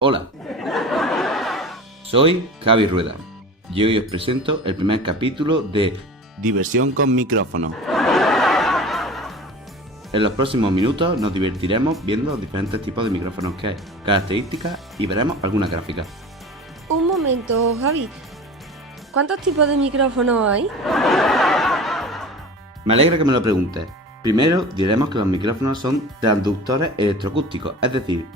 Hola, soy Javi Rueda y hoy os presento el primer capítulo de Diversión con micrófono. En los próximos minutos nos divertiremos viendo los diferentes tipos de micrófonos que hay, características y veremos algunas gráficas. Un momento, Javi. ¿Cuántos tipos de micrófonos hay? Me alegra que me lo preguntes. Primero diremos que los micrófonos son transductores electroacústicos, es decir,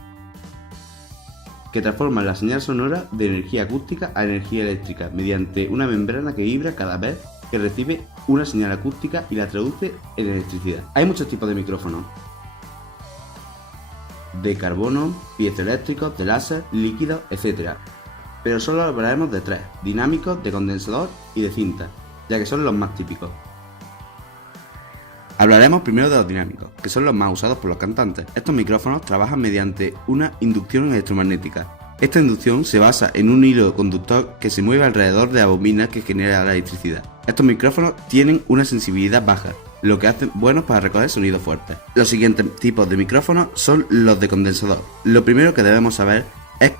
que transforman la señal sonora de energía acústica a energía eléctrica mediante una membrana que vibra cada vez que recibe una señal acústica y la traduce en electricidad. Hay muchos tipos de micrófonos: de carbono, piezoeléctricos, de láser, líquidos, etc. Pero solo hablaremos de tres: dinámicos, de condensador y de cinta, ya que son los más típicos. Hablaremos primero de los dinámicos, que son los más usados por los cantantes. Estos micrófonos trabajan mediante una inducción electromagnética. Esta inducción se basa en un hilo conductor que se mueve alrededor de la bobina que genera la electricidad. Estos micrófonos tienen una sensibilidad baja, lo que hace buenos para recoger sonidos fuertes. Los siguientes tipos de micrófonos son los de condensador. Lo primero que debemos saber es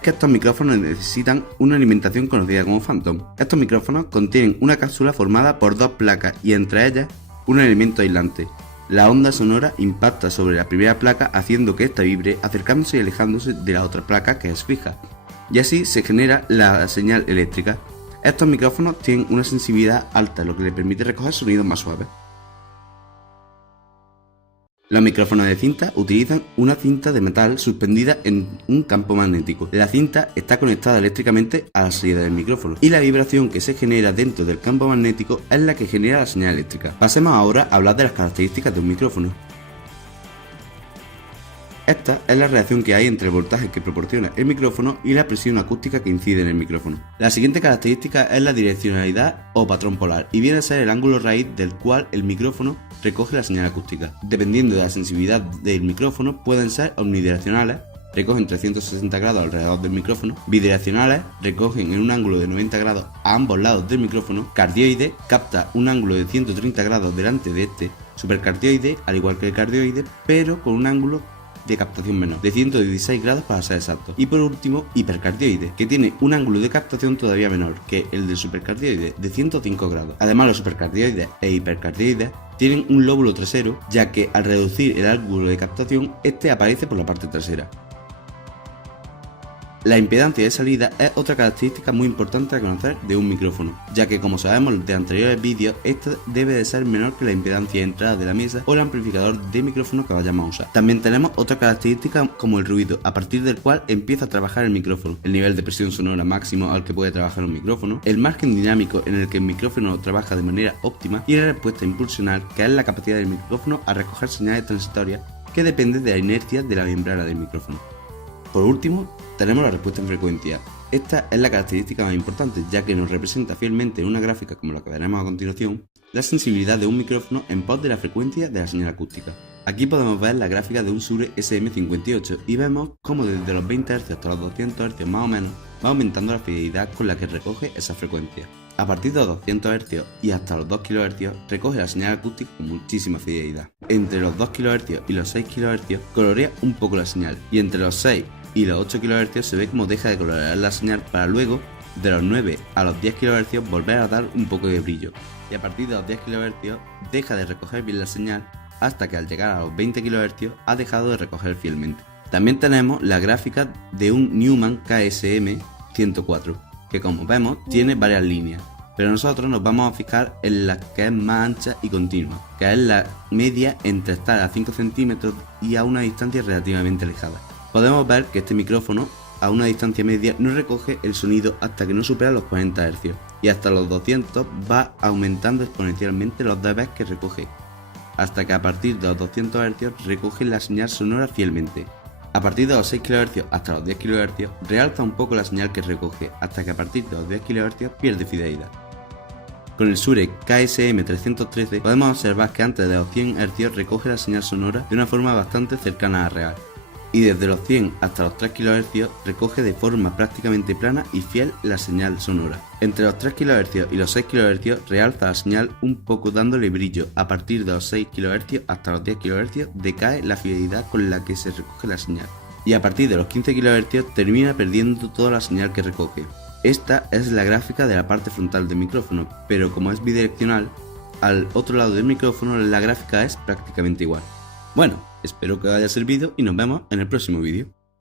que estos micrófonos necesitan una alimentación conocida como Phantom. Estos micrófonos contienen una cápsula formada por dos placas y entre ellas un elemento aislante. La onda sonora impacta sobre la primera placa haciendo que ésta vibre, acercándose y alejándose de la otra placa que es fija, y así se genera la señal eléctrica. Estos micrófonos tienen una sensibilidad alta, lo que les permite recoger sonidos más suaves. Los micrófonos de cinta utilizan una cinta de metal suspendida en un campo magnético. La cinta está conectada eléctricamente a la salida del micrófono y la vibración que se genera dentro del campo magnético es la que genera la señal eléctrica. Pasemos ahora a hablar de las características de un micrófono. Esta es la relación que hay entre el voltaje que proporciona el micrófono y la presión acústica que incide en el micrófono. La siguiente característica es la direccionalidad o patrón polar y viene a ser el ángulo raíz del cual el micrófono recoge la señal acústica. Dependiendo de la sensibilidad del micrófono, pueden ser omnidireccionales, recogen 360 grados alrededor del micrófono; bidireccionales, recogen en un ángulo de 90 grados a ambos lados del micrófono; cardioide, capta un ángulo de 130 grados delante de este; supercardioide, al igual que el cardioide, pero con un ángulo de captación menor, de 116 grados para ser exacto; y por último, hipercardioide, que tiene un ángulo de captación todavía menor que el del supercardioide, de 105 grados. Además, los supercardioides e hipercardioides tienen un lóbulo trasero, ya que al reducir el ángulo de captación, este aparece por la parte trasera. La impedancia de salida es otra característica muy importante a conocer de un micrófono, ya que, como sabemos de anteriores vídeos, esta debe de ser menor que la impedancia de entrada de la mesa o el amplificador de micrófono que vayamos a usar. También tenemos otra característica como el ruido, a partir del cual empieza a trabajar el micrófono, el nivel de presión sonora máximo al que puede trabajar un micrófono, el margen dinámico en el que el micrófono trabaja de manera óptima y la respuesta impulsional, que es la capacidad del micrófono a recoger señales transitorias que depende de la inercia de la membrana del micrófono. Por último, tenemos la respuesta en frecuencia. Esta es la característica más importante, ya que nos representa fielmente en una gráfica como la que veremos a continuación, la sensibilidad de un micrófono en pos de la frecuencia de la señal acústica. Aquí podemos ver la gráfica de un Shure SM58 y vemos cómo desde los 20 Hz hasta los 200 Hz más o menos va aumentando la fidelidad con la que recoge esa frecuencia. A partir de los 200 Hz y hasta los 2 kHz recoge la señal acústica con muchísima fidelidad. Entre los 2 kHz y los 6 kHz colorea un poco la señal, y entre los 6 y los 8 kHz se ve como deja de colorear la señal para luego, de los 9 a los 10 kHz, volver a dar un poco de brillo, y a partir de los 10 kHz deja de recoger bien la señal hasta que al llegar a los 20 kHz ha dejado de recoger fielmente. También tenemos la gráfica de un Neumann KSM 104, que como vemos tiene varias líneas, pero nosotros nos vamos a fijar en la que es más ancha y continua, que es la media entre estar a 5 centímetros y a una distancia relativamente alejada. Podemos ver que este micrófono a una distancia media no recoge el sonido hasta que no supera los 40 Hz, y hasta los 200 va aumentando exponencialmente los dB que recoge, hasta que a partir de los 200 Hz recoge la señal sonora fielmente. A partir de los 6 kHz hasta los 10 kHz realza un poco la señal que recoge, hasta que a partir de los 10 kHz pierde fidelidad. Con el Shure KSM 313 podemos observar que antes de los 100 Hz recoge la señal sonora de una forma bastante cercana a real, y desde los 100 hasta los 3 kHz recoge de forma prácticamente plana y fiel la señal sonora. Entre los 3 kHz y los 6 kHz realza la señal un poco dándole brillo. A partir de los 6 kHz hasta los 10 kHz decae la fidelidad con la que se recoge la señal, y a partir de los 15 kHz termina perdiendo toda la señal que recoge. Esta es la gráfica de la parte frontal del micrófono, pero como es bidireccional, al otro lado del micrófono la gráfica es prácticamente igual. Bueno, espero que os haya servido y nos vemos en el próximo vídeo.